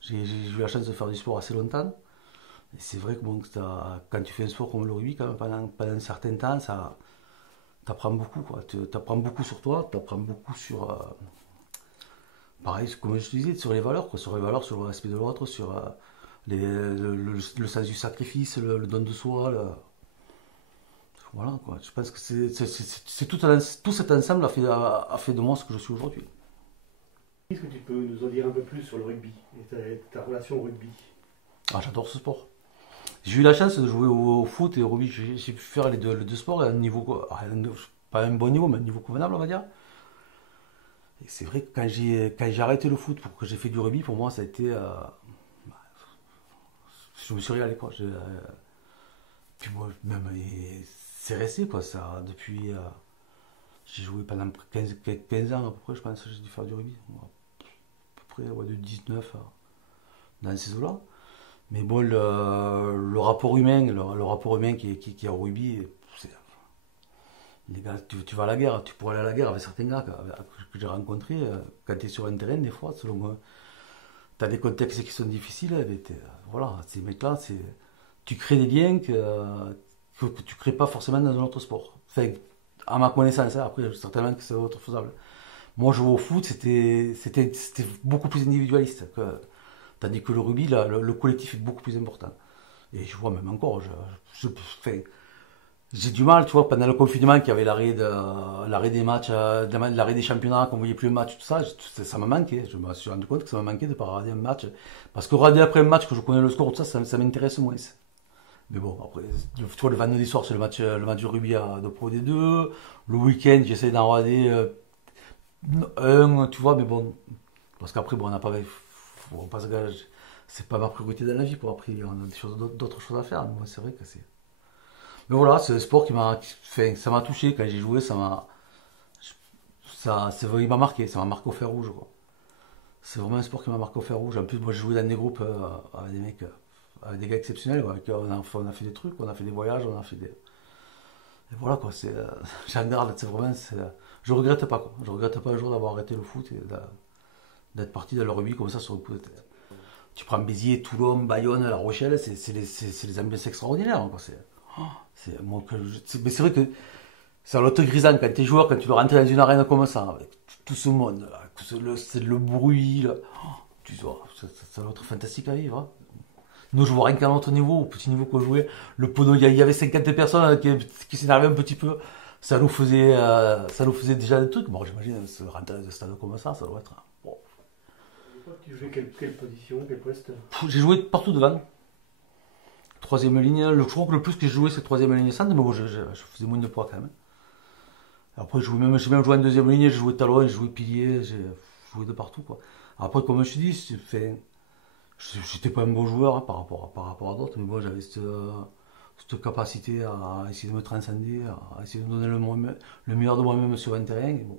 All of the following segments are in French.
J'ai eu la chance de faire du sport assez longtemps. Et c'est vrai que bon, quand tu fais un sport comme le rugby, quand même, pendant un certain temps, ça t'apprends beaucoup, quoi. T'apprends beaucoup sur toi, t'apprends beaucoup sur, pareil, comme je te disais, sur les valeurs, quoi, sur les valeurs, sur le respect de l'autre, sur le sens du sacrifice, le don de soi. Voilà, quoi. Je pense que tout cet ensemble a fait de moi ce que je suis aujourd'hui. Est-ce que tu peux nous en dire un peu plus sur le rugby et ta relation au rugby? Ah, j'adore ce sport. J'ai eu la chance de jouer au foot et au rugby. J'ai pu faire les deux sports à un niveau, pas un bon niveau, mais un niveau convenable, on va dire. Et c'est vrai que quand j'ai arrêté le foot pour que j'ai fait du rugby, pour moi, ça a été. Je me suis régalé, quoi. Puis moi, même, et c'est resté, quoi. Ça, depuis. J'ai joué pendant 15 ans à peu près, je pense, j'ai dû faire du rugby. À peu près, ouais, de 19 dans ces eaux-là. Mais bon, le rapport humain, le rapport humain qui est au rugby, c'est- les gars, tu vas à la guerre, tu pourrais aller à la guerre avec certains gars que j'ai rencontrés. Quand tu es sur un terrain, des fois, selon moi, tu as des contextes qui sont difficiles. Mais voilà, ces mecs-là, tu crées des liens que tu crées pas forcément dans un autre sport. Enfin, à ma connaissance, hein, après, certainement que c'est autre faisable. Moi, jouer au foot, c'était beaucoup plus individualiste. Tandis que le rugby, là, le collectif est beaucoup plus important. Et je vois même encore, enfin, j'ai du mal, tu vois, pendant le confinement, qu'il y avait l'arrêt des matchs, l'arrêt des championnats, qu'on voyait plus le match, tout ça, ça m'a manqué. Je me suis rendu compte que ça m'a manqué de ne pas regarder un match. Parce que regarder après un match, que je connais le score, tout ça, ça m'intéresse moins. Mais bon, après, tu vois, le vendredi soir, c'est le match de rugby de Pro D2. Le week-end, j'essaie d'en regarder un, tu vois, mais bon, parce qu'après, bon, on n'a pas, faut pas se gager. C'est pas ma priorité dans la vie, quoi. Après, on a d'autres choses à faire. Mais moi, c'est vrai que c'est. Mais voilà, c'est un sport enfin, ça m'a touché quand j'ai joué, il m'a marqué, ça m'a marqué au fer rouge, quoi. C'est vraiment un sport qui m'a marqué au fer rouge. En plus, moi, j'ai joué dans des groupes avec des mecs, avec des gars exceptionnels, quoi, avec qui on a fait des trucs, on a fait des voyages, on a fait des. Et voilà, quoi. J'en garde, c'est vraiment, je regrette pas, quoi. Je regrette pas un jour d'avoir arrêté le foot et d'être parti dans le rugby comme ça sur le coup de tête. Tu prends Béziers, Toulon, Bayonne, La Rochelle, c'est des ambiances extraordinaires, quoi. Mais c'est vrai que c'est un autre grisant quand t'es joueur, quand tu dois rentrer dans une arène comme ça, avec tout ce monde, là, c'est le bruit, là. Tu vois, c'est un autre fantastique à vivre, hein. Nous, je vois rien qu'à notre niveau, au petit niveau qu'on jouait, le pono, il y avait 50 personnes qui s'énervaient un petit peu. Ça nous faisait déjà des trucs. Bon, j'imagine, se rentrer dans un stade comme ça doit être. Bon. À l'époque, tu jouais quelle position, quel poste? J'ai joué partout devant. Troisième ligne, je crois que le plus que j'ai joué, c'est troisième ligne centre, mais bon, je faisais moins de poids quand même. Après, j'ai même joué en deuxième ligne, j'ai joué talon, j'ai joué pilier, j'ai joué de partout, quoi. Après, comme je te dis, j'étais pas un bon joueur, hein, par rapport à d'autres, mais moi j'avais cette capacité à essayer de me transcender, à essayer de me donner le meilleur de moi-même sur un terrain. Et bon,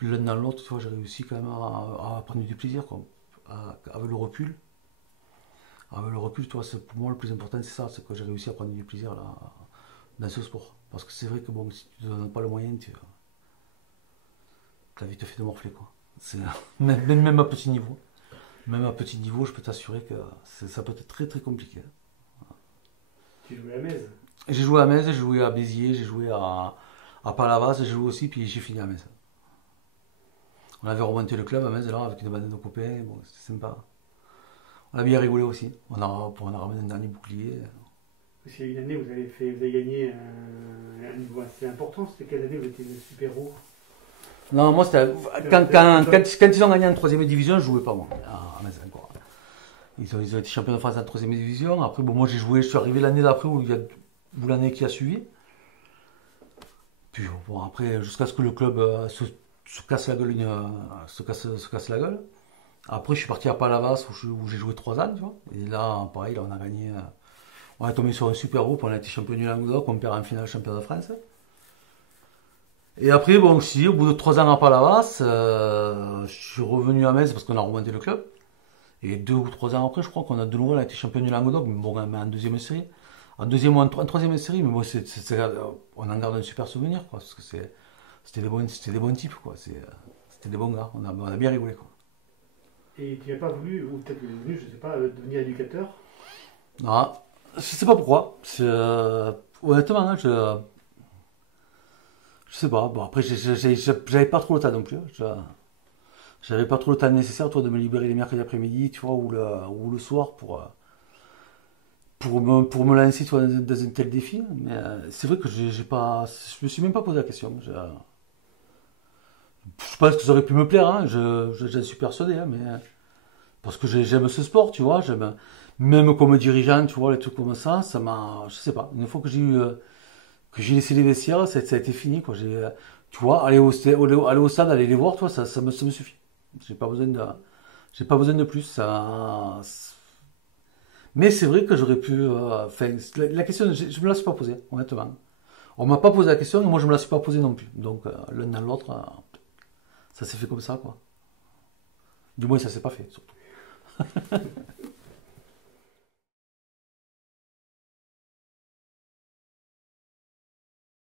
l'un dans l'autre, tu vois, j'ai réussi quand même à prendre du plaisir, quoi. Avec le recul. Avec le recul, toi, pour moi le plus important c'est ça, c'est que j'ai réussi à prendre du plaisir là, dans ce sport. Parce que c'est vrai que bon, si tu ne te donnes pas le moyen, ta vie te fait de morfler, quoi. C'est, même à petit niveau. Même à petit niveau, je peux t'assurer que ça peut être très très compliqué. Tu jouais à Metz. J'ai joué à Metz, j'ai joué à Béziers, j'ai joué à Palavas, j'ai joué aussi, puis j'ai fini à Metz. On avait remonté le club à Metz là avec une bande de copains, bon, c'était sympa. On a bien rigolé aussi. On a ramené un dernier bouclier. Parce qu'il y a une année, vous avez gagné un niveau assez important. C'était quelle année vous étiez le super-héros? Non, moi, quand ils ont gagné en troisième division, je jouais pas, moi, à Metz encore. Ils ont été champions de France en troisième division. Après, bon, moi, j'ai joué, je suis arrivé l'année d'après ou l'année qui a suivi. Puis, bon, après, jusqu'à ce que le club se casse la gueule, se casse la gueule. Après, je suis parti à Palavas où j'ai joué 3 ans, tu vois. Et là, pareil, là, on a gagné. On est tombé sur un super groupe, on a été champion du Languedoc, on perd en finale champion de France. Et après, bon, si, au bout de 3 ans à Palavas, je suis revenu à Metz parce qu'on a remonté le club. Et 2 ou 3 ans après, je crois qu'on a de nouveau on a été champion du Languedoc, mais bon, en deuxième série. En deuxième ou en troisième série, mais bon, on en garde un super souvenir, quoi, parce que c'était des bons types, quoi. C'était des bons gars, on a bien rigolé, quoi. Et tu n'as pas voulu, ou peut-être que tu es venu, je ne sais pas, devenir éducateur? Non, je sais pas pourquoi. Honnêtement, hein, je sais pas. Bon, après, j'avais pas trop le temps non plus. J'avais pas trop le temps nécessaire, toi, de me libérer les mercredis après-midi, tu vois, ou le soir pour me lancer, tu vois, dans un tel défi. Mais c'est vrai que j'ai pas, je me suis même pas posé la question. Je pense que ça aurait pu me plaire, hein, j'en suis persuadé, hein, mais parce que j'aime ce sport, tu vois, même comme dirigeant, tu vois, les trucs comme ça m'a, je sais pas, une fois que j'ai laissé les vestiaires, ça a été fini, quoi. Tu vois, aller au stade, aller les voir, toi, ça me suffit. J'ai pas besoin de, j'ai pas besoin de plus. Mais c'est vrai que j'aurais pu, enfin, la question, je me la suis pas posée, honnêtement. On m'a pas posé la question, et moi je me la suis pas posée non plus. Donc l'un dans l'autre, ça s'est fait comme ça, quoi. Du moins, ça s'est pas fait, surtout.